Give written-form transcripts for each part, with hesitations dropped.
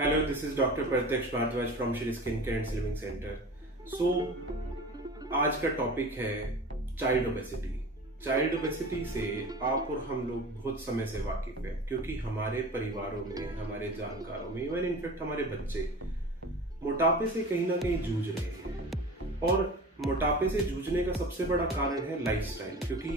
Hello, this is Dr. Pratyaksh Bhardwaj from Shri Skin Care and Slimming Center. So, आज का topic है child obesity. Child obesity से आप और हम लोग बहुत समय से वाकिफ हैं, क्योंकि हमारे परिवारों में, हमारे जानकारों में, इवन इनफैक्ट हमारे बच्चे मोटापे से कहीं ना कहीं जूझ रहे हैं। और मोटापे से जूझने का सबसे बड़ा कारण है लाइफस्टाइल, क्योंकि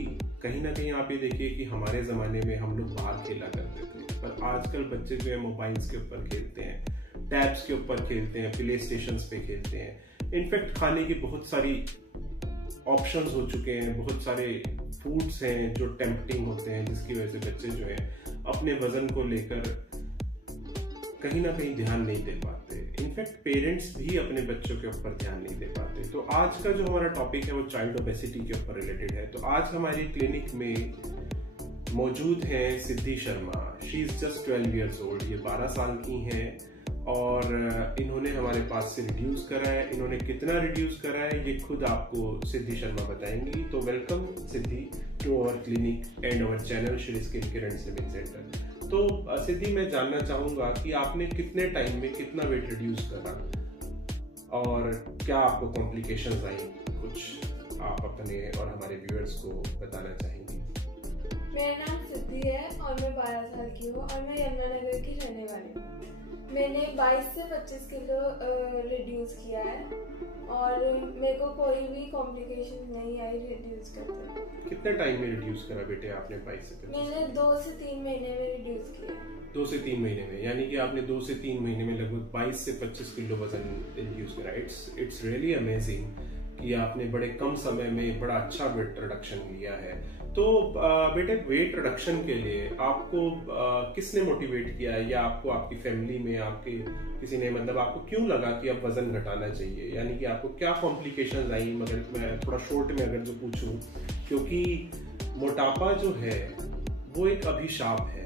कहीं ना कहीं आप ये देखिए कि हमारे ज़माने में हम लोग बाहर खेला करते थे, पर आजकल बच्चे जो है मोबाइल्स के ऊपर खेलते हैं, टैब्स के ऊपर खेलते हैं, प्ले स्टेशंस पे खेलते हैं। इनफैक्ट खाने की बहुत सारी ऑप्शंस हो चुके हैं, बहुत सारे फूड्स हैं जो टेम्पटिंग होते हैं, जिसकी वजह से बच्चे जो है अपने वजन को लेकर कहीं ना कहीं ध्यान नहीं दे पाते। इनफैक्ट पेरेंट्स भी अपने बच्चों के ऊपर ध्यान नहीं दे पाते। तो आज का जो हमारा टॉपिक है वो चाइल्ड ओबेसिटी के ऊपर रिलेटेड है। तो आज हमारी क्लिनिक में मौजूद है Siddhi Sharma. She is just 12 years old। ये 12 साल की हैं और इन्होंने हमारे पास से रिड्यूस करा है। इन्होंने कितना रिड्यूस करा है ये खुद आपको सिद्धि शर्मा बताएंगी। तो welcome Siddhi to our clinic and our channel Shri skin care and slimming centre. तो सिद्धि, मैं जानना चाहूंगा कि आपने कितने टाइम में कितना वेट रिड्यूस करा और क्या आपको कॉम्प्लिकेशंस आई, कुछ आप अपने और हमारे व्यूअर्स को बताना चाहेंगी? मेरा नाम सिद्धि है और मैं 12 साल की हूँ और मैं यमुनानगर की रहने वाली हूँ। मैंने 22 से 25 किलो रिड्यूस किया है और मेरे को कोई भी कॉम्प्लिकेशन नहीं आई रिड्यूस करते। कितने टाइम में रिड्यूस करा बेटे आपने 22 से 25? मैंने 2 से 3 महीने में रिड्यूस किया। 2 से 3 महीने में, यानी कि आपने 2 से 3 महीने में लगभग 22 से 25 किलो वजन रिड्यूस करा। इट्स रियली अमेजिंग कि आपने बड़े कम समय में बड़ा अच्छा वेट रिडक्शन लिया है। तो बेटे, वेट रिडक्शन के लिए आपको किसने मोटिवेट किया है, या आपको आपकी फैमिली में आपके किसी ने, मतलब आपको क्यों लगा कि अब वजन घटाना चाहिए? यानी कि आपको क्या कॉम्प्लिकेशंस आई? मगर मैं थोड़ा शॉर्ट में अगर जो पूछूं, क्योंकि मोटापा जो है वो एक अभिशाप है,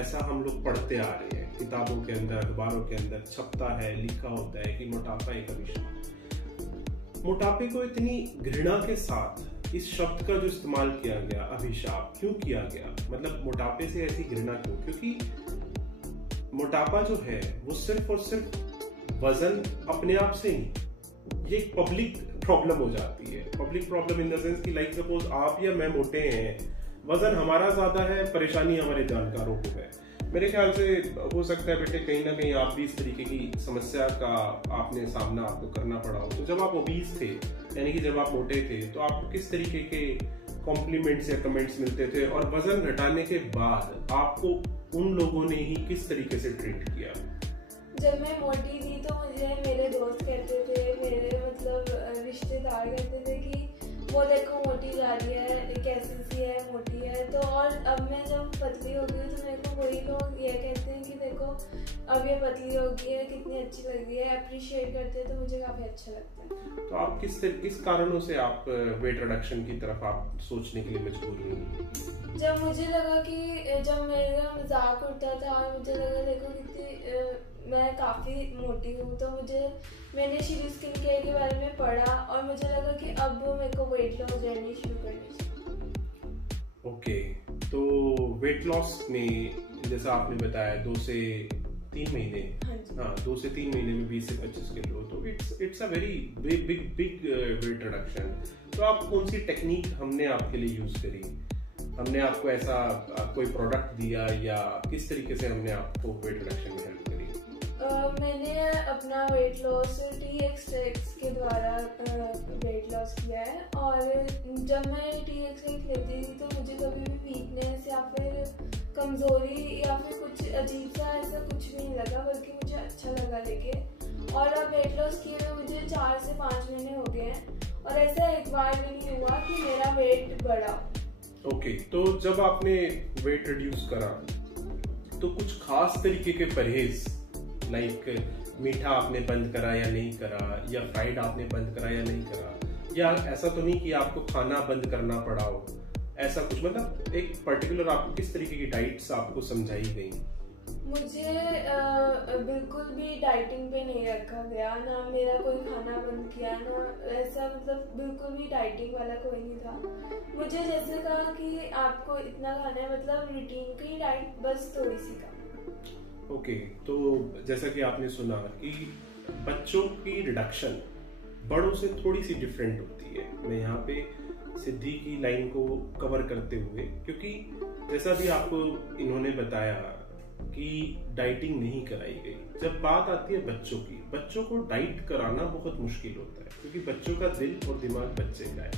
ऐसा हम लोग पढ़ते आ रहे हैं, किताबों के अंदर, अखबारों के अंदर छपता है, लिखा होता है कि मोटापा एक अभिशाप। मोटापे को इतनी घृणा के साथ इस शब्द का जो इस्तेमाल किया गया, अभिशाप, क्यों किया गया? मतलब मोटापे से ऐसी घृणा क्यों? क्योंकि मोटापा जो है वो सिर्फ और सिर्फ वजन अपने आप से नहीं, ये एक पब्लिक प्रॉब्लम हो जाती है। Public problem in the sense कि लाइक सपोज आप या मैं मोटे हैं, वजन हमारा ज्यादा है, परेशानी हमारे जानकारों को है। मेरे ख्याल से हो सकता है बेटे कहीं ना कहीं आप भी इस तरीके की समस्या का आपने सामना आपको करना पड़ा हो। तो जब आप ओबीस थे, यानी कि जब आप मोटे थे, तो आपको किस तरीके के कॉम्प्लीमेंट्स या कमेंट्स मिलते थे, और वजन घटाने के बाद आपको उन लोगों ने ही किस तरीके से ट्रीट किया? जब मैं मोटी थी तो मुझे मेरे दोस्त कहते थे, मेरे मतलब रिश्तेदार कहते थे कि वो देखो मोटी जा रही है, कैसी सी है, मोटी है। तो और अब मैं जब पतली हो गई तो मेरे को वही लोग ये कहते हैं कि देखो अब ये पतली हो गई है, कितनी अच्छी लग रही है, अप्रिशिएट करते हैं, तो मुझे काफी अच्छा लगता है। तो आप किस कारणों से आप वेट रिडक्शन की तरफ आप सोचने के लिए मजबूर हुई? जब मुझे लगा कि जब मेरा मजाक उड़ता था और मुझे लगा देखो कितनी मैं काफी मोटी हूँ, तो मैंने श्री स्किन केयर के बारे में पढ़ा और मुझे लगा कि अब मेरे को वेट लॉस जर्नी शुरू करनी चाहिए। ओके, तो वेट लॉस में जैसा आपने बताया 2 से 3 महीने, हाँ 2 से 3 महीने में 20 से 25 किलो, तो it's a very big weight reduction. तो आप कौन सी टेक्निक हमने आपके लिए यूज करी? हमने आपको ऐसा कोई प्रोडक्ट दिया या किस तरीके से हमने आपको वेट रिडक्शन में हेल्प करी? मैंने अपना वेट लॉस TXX के द्वारा वेट लॉस किया है। और जब मैं TXX लेती थी तो मुझे कभी भी वीकनेस या फिर कमजोरी या फिर कुछ अजीब सा ऐसा कुछ भी नहीं लगा, बल्कि मुझे अच्छा लगा लेके। और अब वेट लॉस किए हुए मुझे 4 से 5 महीने हो गए हैं और ऐसा एक बार भी नहीं हुआ कि मेरा वेट बढ़ा। ओके, तो जब आपने वेट रिड्यूस करा तो कुछ खास तरीके के परहेज, लाइक मीठा आपने बंद करा या नहीं करा, या फ्राइड आपने बंद करा या नहीं करा, या ऐसा तो नहीं कि आपको खाना बंद करना पड़ा हो, ऐसा कुछ? मतलब एक पर्टिकुलर आपको किस तरीके की डाइट्स आपको समझाई गई? मुझे बिल्कुल भी डाइटिंग पे नहीं रखा गया, ना मेरा कोई खाना बंद किया, ना ऐसा, मतलब बिल्कुल भी डाइटिंग वाला कोई नहीं था। मुझे जैसे कहा कि आपको इतना खाना है, मतलब रूटीन की डाइट बस थोड़ी सी कम। ओके, तो जैसा कि आपने सुना कि बच्चों की रिडक्शन बड़ों से थोड़ी सी डिफरेंट होती है। मैं यहाँ पे सिद्धि की लाइन को कवर करते हुए, क्योंकि जैसा भी आपको इन्होंने बताया कि डाइटिंग नहीं कराई गई, जब बात आती है बच्चों की, बच्चों को डाइट कराना बहुत मुश्किल होता है, क्योंकि बच्चों का दिल और दिमाग बच्चे का है,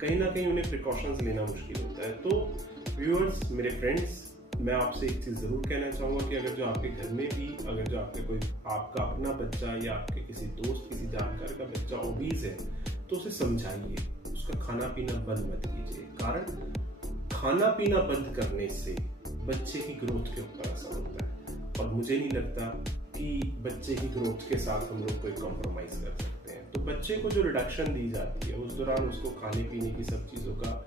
कहीं ना कहीं उन्हें प्रिकॉशंस लेना मुश्किल होता है। तो व्यूअर्स, मेरे फ्रेंड्स, मैं आपसे एक चीज जरूर कहना चाहूंगा कि अगर जो आपके घर में भी, अगर जो आपका अपना बच्चा या आपके किसी दोस्त, किसी जानकार का बच्चा ओबीज है, तो उसे समझाइए, उसका खाना पीना बंद मत कीजिए। कारण खाना पीना बंद करने से बच्चे की ग्रोथ के ऊपर असर होता है, और मुझे नहीं लगता कि बच्चे की ग्रोथ के साथ हम लोग कोई कॉम्प्रोमाइज कर सकते हैं। तो बच्चे को जो रिडक्शन दी जाती है, उस दौरान उसको खाने पीने की सब चीजों का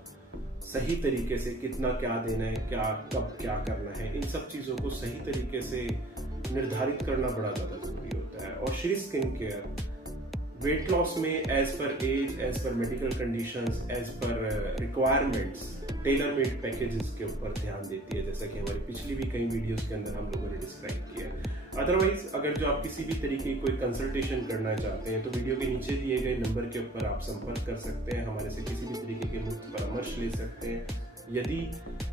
सही तरीके से कितना क्या देना है, क्या कब क्या करना है, इन सब चीजों को सही तरीके से निर्धारित करना बड़ा ज्यादा जरूरी होता है। और Shri skin care weight loss में as per age, as per medical conditions, as per requirements, tailor made packages के ऊपर ध्यान देती है, जैसा कि हमारी पिछली भी कई वीडियोस के अंदर हम लोगों ने डिस्क्राइब किया है। अदरवाइज अगर जो आप किसी भी तरीके की कोई कंसल्टेशन करना चाहते हैं, तो वीडियो के नीचे दिए गए नंबर के ऊपर आप संपर्क कर सकते हैं, हमारे से किसी भी तरीके के मुफ्त परामर्श ले सकते हैं। यदि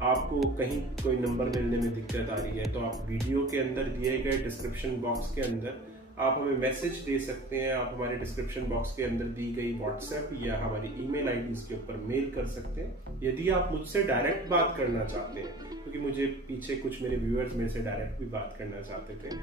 आपको कहीं कोई नंबर मिलने में दिक्कत आ रही है, तो आप वीडियो के अंदर दिए गए डिस्क्रिप्शन बॉक्स के अंदर आप हमें मैसेज दे सकते हैं। आप हमारे डिस्क्रिप्शन बॉक्स के अंदर दी गई व्हाट्सएप या हमारी ईमेल आईडीज के ऊपर मेल कर सकते हैं। यदि आप मुझसे डायरेक्ट बात करना चाहते हैं, क्योंकि मुझे पीछे कुछ मेरे व्यूअर्स मेरे से डायरेक्ट भी बात करना चाहते थे,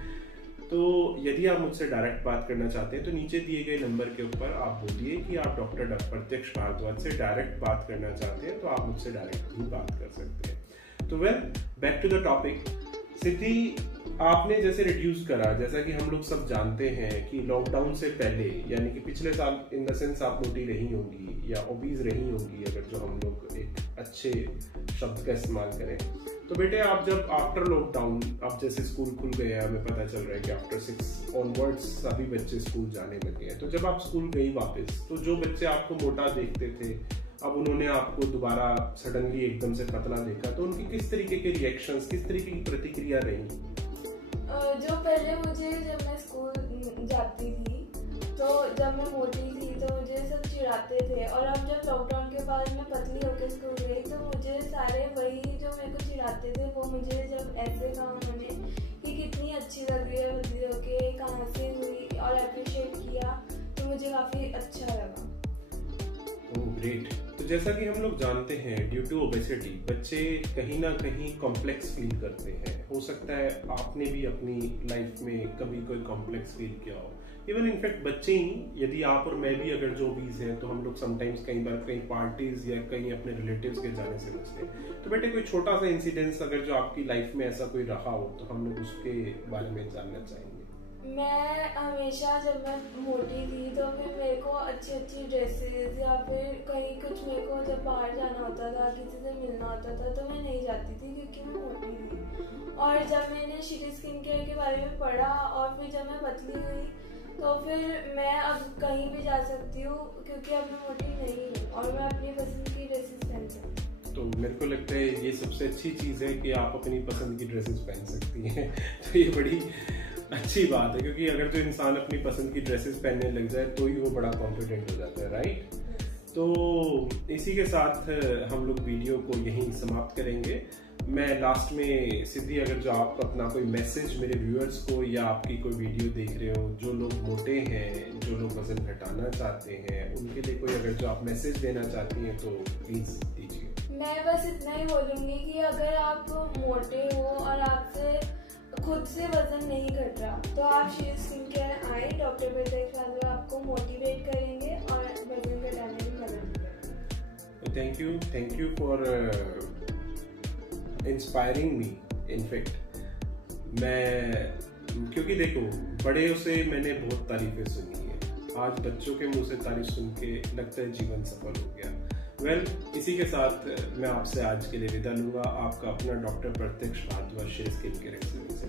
तो यदि आप मुझसे डायरेक्ट बात करना चाहते हैं, तो नीचे दिए गए नंबर के ऊपर आप बोलिए कि आप डॉक्टर प्रत्यक्ष भारद्वाज से डायरेक्ट बात करना चाहते हैं, तो आप मुझसे डायरेक्ट भी बात कर सकते हैं। तो well, back to the topic. Siddhi, आपने जैसे रिड्यूस करा, जैसा कि हम लोग सब जानते हैं कि लॉकडाउन से पहले, यानी कि पिछले साल, इन द सेंस आप मोटी रही होंगी या ओबीज रही होंगी, अगर जो हम लोग एक अच्छे शब्द का इस्तेमाल करें। तो बेटे, आप जब आफ्टर लॉकडाउन, अब जैसे स्कूल खुल गए हैं, हमें पता चल रहा है कि आफ्टर 6 ऑनवर्ड्स सभी बच्चे स्कूल जाने लगे हैं, तो जब आप स्कूल गई वापस, तो जो बच्चे आपको मोटा देखते थे, अब उन्होंने आपको दोबारा सडनली एकदम से पतला देखा, तो उनकी किस तरीके के रिएक्शंस, किस तरीके की प्रतिक्रिया रही? जो पहले मुझे, जब मैं स्कूल जाती थी, तो जब मैं मोटी थी तो मुझे सब चिढ़ाते थे, और अब जब लॉकडाउन के बाद मैं पतली होकर स्कूल गई, तो मुझे सारे वही जो मेरे को चिढ़ाते थे, वो मुझे जब ऐसे कहा उन्होंने कि कितनी अच्छी लग रही है पतली होके, कहाँ से हुई, और अप्रिशिएट किया, तो मुझे काफ़ी अच्छा लगा। Oh great. तो जैसा कि हम लोग जानते हैं, ड्यू टू ओबेसिटी बच्चे कहीं ना कहीं कॉम्प्लेक्स फील करते हैं। हो सकता है आपने भी अपनी लाइफ में कभी कोई कॉम्प्लेक्स फील किया हो। इवन इनफैक्ट बच्चे ही, यदि आप और मैं भी अगर जो ओबीज हैं, तो हम लोग समटाइम्स कई बार कहीं पार्टीज या कहीं अपने रिलेटिव्स के जाने से बचते हैं। तो बेटे, कोई छोटा सा इंसिडेंस अगर जो आपकी लाइफ में ऐसा कोई रहा हो, तो हम लोग उसके बारे में जानना चाहेंगे। मैं हमेशा, जब मैं मोटी थी, तो फिर मेरे को अच्छी अच्छी ड्रेसेस या फिर कहीं कुछ, मेरे को जब बाहर जाना होता था, किसी से मिलना होता था, तो मैं नहीं जाती थी क्योंकि मैं मोटी थी। और जब मैंने श्री स्किन केयर के बारे में पढ़ा, और फिर जब मैं पतली हुई, तो फिर मैं अब कहीं भी जा सकती हूँ, क्योंकि अब मैं मोटी नहीं हूँ, और मैं अपनी पसंद की ड्रेसेस पहन सकती हूँ। तो मेरे को लगता है ये सबसे अच्छी चीज़ है कि आप अपनी पसंद की ड्रेसेस पहन सकती हैं। तो ये बड़ी अच्छी बात है, क्योंकि अगर जो इंसान अपनी पसंद की ड्रेसेस पहनने लग जाए, तो ही वो बड़ा कॉन्फिडेंट हो जाता है, राइट? तो इसी के साथ हम लोग वीडियो को यहीं समाप्त करेंगे। मैं लास्ट में, सिद्धि, अगर जो आप अपना कोई मैसेज मेरे व्यूअर्स को, या आपकी कोई वीडियो देख रहे हो, जो लोग मोटे हैं, जो लोग वजन घटाना चाहते हैं, उनके लिए कोई अगर जो आप मैसेज देना चाहती हैं, तो प्लीज दीजिए। मैं बस इतना ही बोलूँगी कि अगर आप मोटे हो और आपसे खुद से वजन नहीं घट रहा, तो आप श्री स्किन केयर आए, डॉक्टर प्रत्यक्ष भारद्वाज आपको मोटिवेट करेंगे और वजन घटाने में मदद करेंगे। Thank you for inspiring me. In fact मैं, क्योंकि देखो, बड़े से मैंने बहुत तारीफें सुनी है, आज बच्चों के मुंह से तारीफ सुन के लगता है जीवन सफल हो गया। वेल, इसी के साथ मैं आपसे आज के लिए विदा लूंगा। आपका अपना doctor Pratyaksh Bhardwaj, Shri skin care excellence.